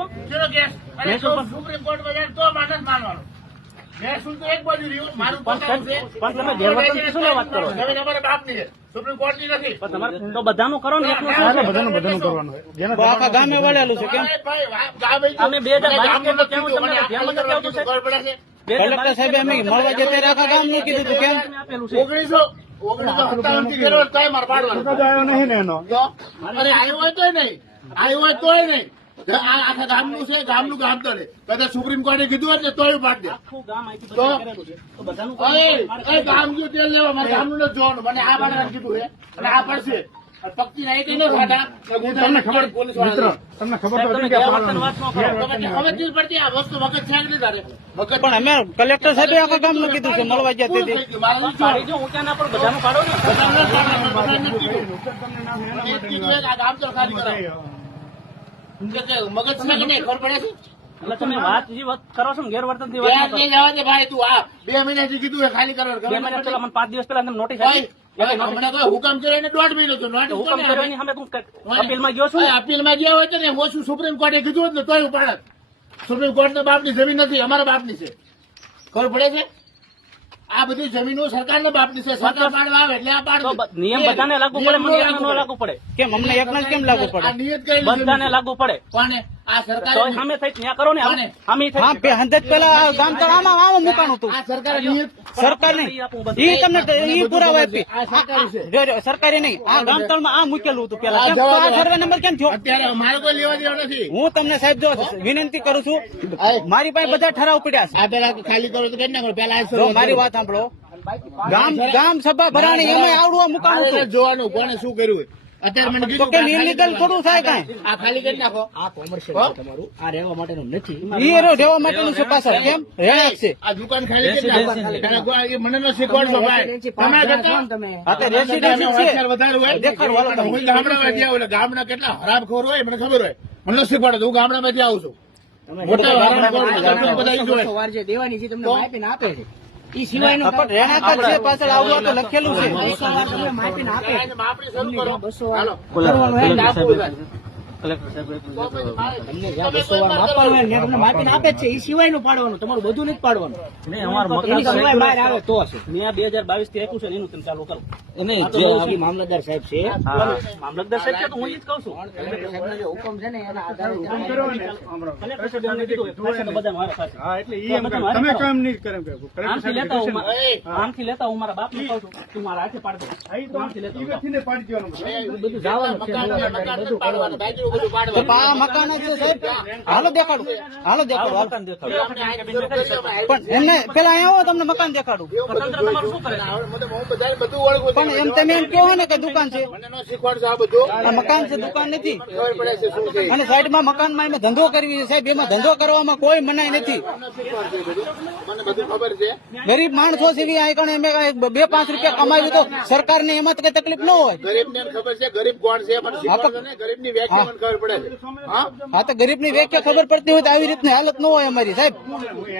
Supreme court બજાર તો માનસ માનવાનો મહેસૂલ તો એક બાજુ રહ્યું મારું તમારે બાપની છે સુપ્રીમ કોર્ટ ની નથી તો બધાનું કરો ને એકનું બધાનું કરવાનું આખા ગામે વળેલું છે કેમ અમે 2022 કલેક્ટર સાહેબે અમે મળવા જતા આખા ગામ નું કીધું હતું કેમ આપેલું છે 1957 થી ગેરવર્ત કઈ માર પાડવાનું નહીં ને એનો અરે આવ્યો હોય તોય નહીં આવ્યો હોય તોય નહીં આખા ગામનું છે ગામનું ગામ તો કદાચ સુપ્રીમ કોર્ટે કીધું હોય ને તોય પાડ દે આખું ગામ અહીંથી તો બધાનું ગામ ગયું તેલ લેવા મારે ગામનું નથી જોવાનું મને આ પાડવાનું કીધું છે અને આ પડશે પક્કી નહીં કઈ ન ખાતા તમને ખબર મિત્રો તમને ખબર તો હતી કે ખબર નથી પડતી આ વસ્તુ મગજ છે કે નહીં તારે મગજ પણ અમે કલેક્ટર સાહેબે આખા ગામ નું કીધું છે મળવા જતી હતી મારે જો હું ક્યાં ના પણ બધાનું પાડો ને આ ગામ તો ખાલી કરાવો મગજ છે કે નહીં ખબર પડે છે એટલે તમે વાત જે વાત કરો છો ને ગેરવર્તન થી યાર નહીં જવા દે ભાઈ તું આ 2 મહિનાથી કીધું છે ખાલી કરવાનું 2 મહિના પેલા મને 5 દિવસ પહેલા તમને નોટિસ આપી હમણાં તો હુકમ કર્યો એને 1.5 મહિનો થયો હુકમ કર્યો એની સામે તું અપીલમાં ગયો છું અપીલમાં ગયા હોય તો ને ઓછું સુપ્રીમ કોર્ટે કીધું હોત ને તોય ઉપાડત સુપ્રીમ કોર્ટ ના બાપની જમીન નથી અમારા બાપની છે ખબર પડે છે આ બધી જમીનો સરકારના બાપની છે સરકાર પાડવા આવે એટલે આ પાડો નિયમ બધાને લાગુ પડે મને એકને લાગુ પડે કેમ અમને એકને કેમ લાગુ પડે આ નિયત કરેલી બધાને લાગુ પડે કોને આ સરકાર તો સામે થઈ ત્યાં કરો ને અમે થઈ હંદત પેલા ગામ તળાવમાં આવો મુકાણું હતું આ સરકારે નિયત સરકાર નહીં ઈ તમને ઈ પુરાવા આપી આ સરકારી છે સરકારી નહીં આ ગામ તળમાં આ મૂકેલું હતું પેલા આ સર્વે નંબર કેમ થયો અત્યારે મારે કોઈ લેવા દેવા નથી હું તમને સાહેબ જો વિનંતી કરું છું મારી પાસે બધા ઠરાવ પડ્યા છે આ પેલા ખાલી કરો તો કેમ ના કરો પેલા જો મારી વાત સાંભળો ગામ સભા ભરાણી એમાં આવડું મુકાણું હતું જોવાનું કોને શું કર્યું હોય અત્યારે મને તો કીધું કે ઇલીગલ થોડું થાય કાંઈ આ ખાલી કરી નાખો આ કોમર્શિયલ છે તમારું આ રહેવા માટેનું નથી ઈ રહેવા માટેનું છે પાછળ કેમ રહેણાંક છે આ દુકાન ખાલી કરી નાખો એ મને ન શીખવાડશો ભાઈ તમે તમે હા તો રેસિડેન્સી છે વધારે હોય દેખાડવા હું ગામડામાંથી આવું એટલે ગામના કેટલા હરામખોર હોય મને ખબર હોય મને ન શીખવાડે હું ગામડામાંથી આવું છું મોટા હરામખોર બધા ઈ જોવે વાર જે દેવાની છે તમને માપીને આપે છે ઈ સિવાયનું પણ રહેણાંક જ છે પાછળ આવડું તો લખેલું છે તમને માપીને આપે માપણી શરૂ કરો 200 વાર હાલો કલેક્ટર સાહેબ તમને જ્યાં 200 વાર માપવાનું હોય ને તમને માપીને આપે જ છે ઈ સિવાયનું પાડવાનું તમારું બધું નથી પાડવાનું નહીં અમાર એની સિવાય બહાર આવે તો છે મેં 2022 થી આપ્યું છે એનું તમે ચાલુ કરો નહીં જે મામલતદાર સાહેબ છે મામલતદાર સાહેબ છે તો હું જ કહું છું સાહેબનો જે હુકમ છે ને એના આધારે કલેક્ટર સાહેબને કીધું પાસે તો બધા મારા પાસે હા એટલે ઈ એમ તમે કેમ નહીં કરે આમથી લેતા હું મારા બાપને કહું છું તું મારા હાથે પાડ દે આમથી લેતા હું. વ્યક્તિને પાડી દેવાનું બધું જવાનું છે બધું પાડવાનું બાકી બધું તો પાડવાનું આ મકાન જ છે સાહેબ હાલો દેખાડું હાલો મકાન દેખાડું પણ એમને પેલા અહીંયા આવો તમને મકાન દેખાડું સ્વતંત્ર તમારું શું કરે છે? બધું ઓળખું પણ એમ તમે એમ કહો ને કે દુકાન છે મને ન શીખવાડશો આ બધું આ મકાન છે દુકાન નથી ખબર પડે છે શું છે અને સાઈડમાં મકાનમાં એમાં ધંધો કરવી છે સાહેબ એમાં ધંધો કરવામાં કોઈ મનાઈ નથી મને બધું ખબર છે ગરીબ માણસો છે એવી આ અમે 2-5 રૂપિયા કમાવી તો સરકારને એમાં તો કઈ તકલીફ ન હોય ગરીબ ને ખબર છે ગરીબ કોણ છે મને શીખવાડશો ને ગરીબ ની વ્યાખ્યા મને ખબર પડે છે હા હા તો ગરીબ ની વ્યાખ્યા ખબર પડતી હોય તો આવી રીતની હાલત ન હોય અમારી સાહેબ હું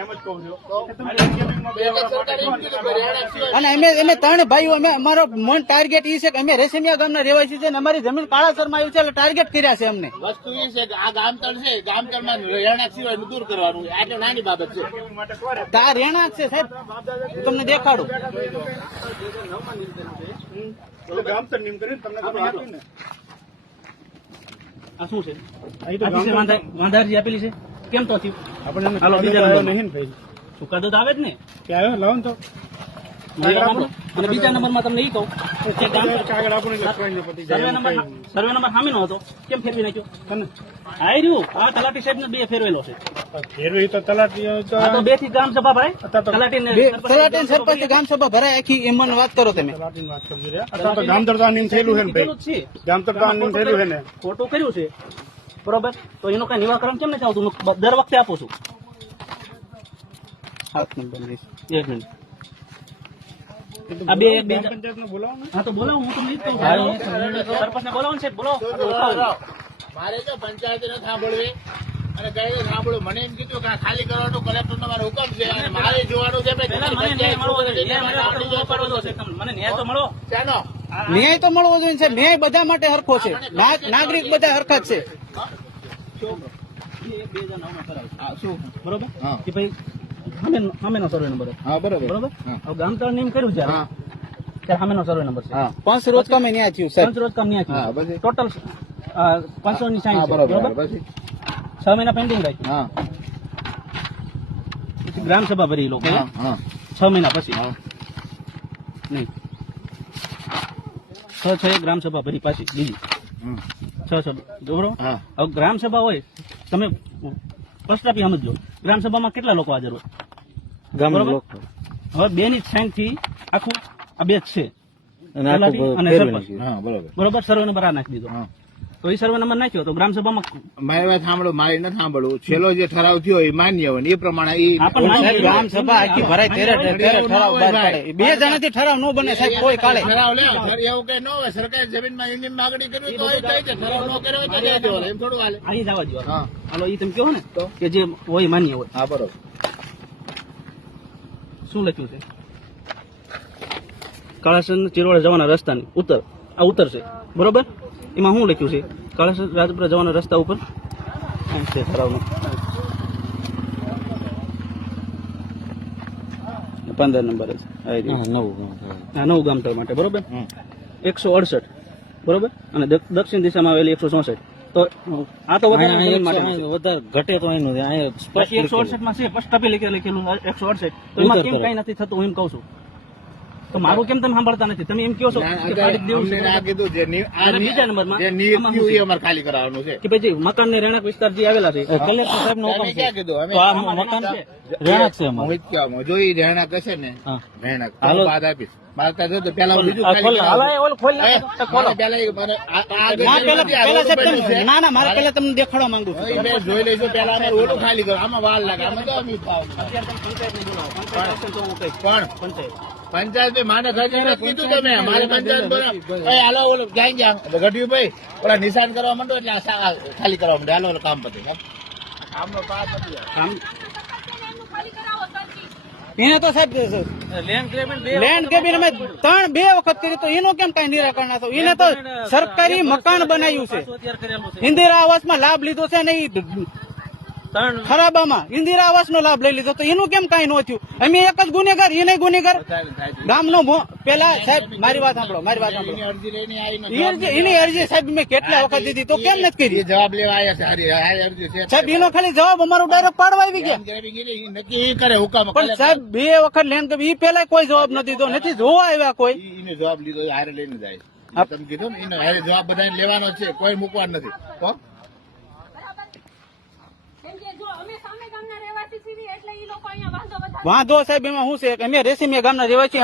એમ જ કહું છું સરકાર એમ કીધું કે રહેણાંક સિવાય અને અમે 3 ભાઈઓ અમે અમારો મોન ટાર્ગેટ ઈ છે કે અમે રેશમિયા ગામના રહેવાસી છે અને અમારી જમીન કાળાસરમાં આવી છે એટલે ટાર્ગેટ કર્યા છે અમને વસ્તુ એ છે કે આ ગામતળ છે ગામતળમાં રહેણાંક સિવાય દૂર કરવાનું આ તો નાની બાબત છે તો આ રહેણાંક છે સાહેબ હું તમને દેખાડું એટલે ગામતર નિયમ કરીને તમને ખબર આપી ને આ શું છે વાંધારજી આપેલી છે કેમ તો થયું આપણે હાલો, બીજા નંબર. નહીં ને ભાઈ ચુકાદો તો આવે જ ને કે આવ્યો લાવો ને તો અને બીજા નંબરમાં તમને ઈ કહું કે કાગળ આપણને એટલે કોઈ ન પતી સર્વે નંબર સામે નો હતો કેમ ફેરવી નાખ્યો આઈ રહ્યું આ તલાટી સાહેબ ને 2 ફેરવેલો છે ફેરવી તો તલાટી તો આ તો 2 થી ગ્રામ સભા ભરાય અત્યારે તો તલાટી સરપંચ ગ્રામ સભા ભરાય આખી એમ વાત કરો તમે તલાટીની વાત કરજો રે અત્યારે તો ગામતર તો આ નિયમ થયેલું છે ને ભાઈ ગામતર તો આ નિયમ થયેલું છે ને ખોટું કર્યું છે બરોબર તો એનું કઈ નિવારણ કેમ નથી આવતું હું દર વખતે આપું છું 7 નંબર 1 મિનિટ આ બે પંચાયતને બોલાવો ને હા તો બોલાવો હું તમને ઈ જ કહું સરપંચને બોલાવો ને સાહેબ બોલાવો મારે તો પંચાયત નથી સાંભળવી અને કઈ સાંભળવું મને એમ કીધું કે આ ખાલી કરવાનું કલેક્ટર નો મારો હુકમ છે અને મારે જોવાનું છે ભાઈ પહેલા મને ન્યાય મળવો જોઈએ મને ન્યાય તો મળો ચાલો ન્યાય તો મળવો જોઈએ સાહેબ ન્યાય બધા માટે હરખો છે નાગરિક બધા હરખા જ છે 2009 માં કરાવ્યું. હા, શું બરોબર હા. કે ભાઈ સામેનો સર્વે નંબર હતો. હા બરોબર બરોબર હા. હવે ગામતળ નિયમ કર્યું છે હા ત્યારે સામેનો સર્વે નંબર છે. હા પાંચ રોજ કામે ન્યા થયું સાહેબ. 5 રોજ કામ ન્યા હા, થયું પછી? ટોટલ 500 ની હા સાઈન છે. બરોબર બરોબર પછી 6 મહિના પેન્ડિંગ રાખ્યું. હા પછી ગ્રામ સભા ભરી એ લોકો હા હા 6 મહિના પછી હા નહીં 6 ગ્રામ સભા ભરી પાછી બીજી હમ. 6 બરોબર હા હવે ગ્રામ સભા હોય તમે પ્રશ્ન આપી સમજો ગ્રામ સભામાં કેટલા લોકો હાજર હોય બરોબર? હવે 2 ની સાઈન થી આખું આ 2 જ છે તલાટી અને સરપંચ. હા બરોબર બરોબર સર્વે નંબર આ નાખી દીધો હા તો એ સર્વે નંબર નાખ્યો તો ગ્રામ સભામાં મારી વાત સાંભળો, મારી નથી સાંભળવું. છેલ્લો જે ઠરાવ થયો એ માન્ય હોય ને એ પ્રમાણે સાહેબ, ગ્રામ સભા આખી ભરાય ત્યારે ઠરાવ બહાર પાડે. 2 જણાથી ઠરાવ ન બને સાહેબ કોઈ કાળે. ઠરાવ લે એવું કઈ ન હોય. સરકારી જમીનમાં એની માગણી કરવી તો એ થાય છે. ઠરાવ ન કર્યો હોય તો દઈ દેવાનો. એમ થોડું હાલે. અહીં જવા દો હા હાલો એ તમે કહો ને કે જે હોય માન્ય હોય હા બરોબર શું લખ્યું છે કાળાસર ચિરોડા જવાના રસ્તાની ઉત્તર આ ઉત્તર છે બરોબર એમાં શું લખ્યું છે કાળાસર રાજપુરા જવાના રસ્તા ઉપર આમ છે ઠરાવનું 15 નંબર છે આ 9 ગામતળ માટે બરોબર 168 બરોબર અને દક્ષિણ દિશામાં આવેલી 164 તો આ તો વધારે ઘટે તો એનું પછી 168 માં છે ફર્સ્ટ ટપી લખેલું 168 તો એમાં કેમ કઈ નથી થતું હું એમ કહું છું તો મારું કેમ તમે સાંભળતા નથી તમે એમ કહો છો કે ફાળિત દેવું છે અમને ના કીધું જે અને બીજા નંબરમાં જે નિયુક્ત થયું એ અમારે ખાલી કરાવવાનું છે. કે ભાઈ જે મકાન ને રહેણાંક વિસ્તાર જે આવેલા છે કલેક્ટર સાહેબ નો તમે ક્યાં કીધું? અમે મકાન છે રહેણાંક છે મોહિત કહેવામાં. જો ઈ રહેણાંક હશે ને રહેણાંક તો હું બાદ આપીશ. મારે ત્યાં જો તો પેલા હું બીજું ખાલી કરાવું. મને પેલા એ મને ના ના મારે પેલા તમને દેખાડવા માંગુ છું મેં જોઈ લઈશું. પેલા અમારે ઓલું ખાલી કરો. આમાં વાર લાગે. આમાં તો અમે પંચાયત ભાઈ માને ઘર કીધું તમે મારે પંચાયત હાલો ઓલું જાય ગયા ગઢવી ભાઈ ઓલા નિશાન કરવા માંડો એટલે આ ખાલી કરવા માંડે. હાલો ઓલું કામ પતે. કામનો પાસ નથી. એને તો સાહેબ લેન્ડ કેબિન અમે 2 વખત કરી તો એનું કેમ કઈ નિરાકરણ ના થયું એને તો સરકારી મકાન બનાવ્યું છે ઇન્દિરા આવાસમાં લાભ લીધો છે ને ખરાબામાં ઇન્દિરા આવાસ નો લાભ લઈ લીધો તો એનું કેમ કઈ ન થયું અમે એક જ ગુનેગાર એને ગુનેગાર ગામનો પેલા સાહેબ મારી વાત સાંભળો એની અરજી લઈને આવી નથી. એની અરજી સાહેબ મેં કેટલા વખત દીધી તો કેમ નથી કરી એ જવાબ લેવા આવ્યા છે. હારી અરજી છે. સાહેબ એનો ખાલી જવાબ અમારો ડાયરેક્ટ પાડવા આવી ગયા નક્કી એ કરે હુકામ. પણ સાહેબ 2 વખત લેન્ડ એ પેલા કોઈ જવાબ નથી દીધો નથી જોવા આવ્યા કોઈ એને જવાબ લીધો એ હારે લઈને જાય. તમે કીધું ને એનો હારે જવાબ બધાને લેવાનો છે. કોઈ મૂકવાનો નથી. તો વાંધો સાહેબ એમાં શું છે કે અમે રેશમિયા ગામના રહેવાસી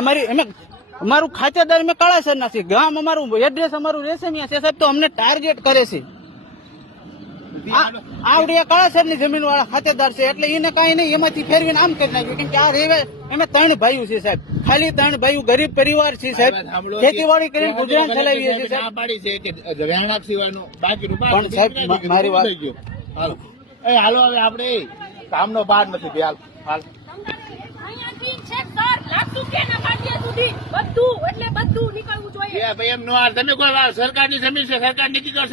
અમારું ખાતેદાર અમે કાળાસર ના છીએ ગામ અમારું એડ્રેસ અમારું રેશમિયા છે સાહેબ તો અમને ટાર્ગેટ કરે છે આવડિયા કાળાસર ની જમીન વાળા ખાતેદાર છે એટલે એને કઈ નહીં એમાંથી ફેરવીને આમ કરી નાખ્યું કેમ કે આ રેવે અમે 3 ભાઈઓ છે સાહેબ ખાલી 3 ભાઈઓ ગરીબ પરિવાર છે સાહેબ ખેતીવાડી કરીને ગુજરાન ચલાવીએ છીએ સાહેબ ના પાડી છે કે રહેણાંક સિવાયનું બાકીનું પણ સાહેબ મારી વાત હાલો હાલો હવે આપણે કામનો પાર નથી ભાઈ. હાલ બધું નીકળવું જોઈએ ભાઈ એમ નો હાલ. તમે કોઈ સરકારની જમીન છે સરકાર નીકળી કરશે.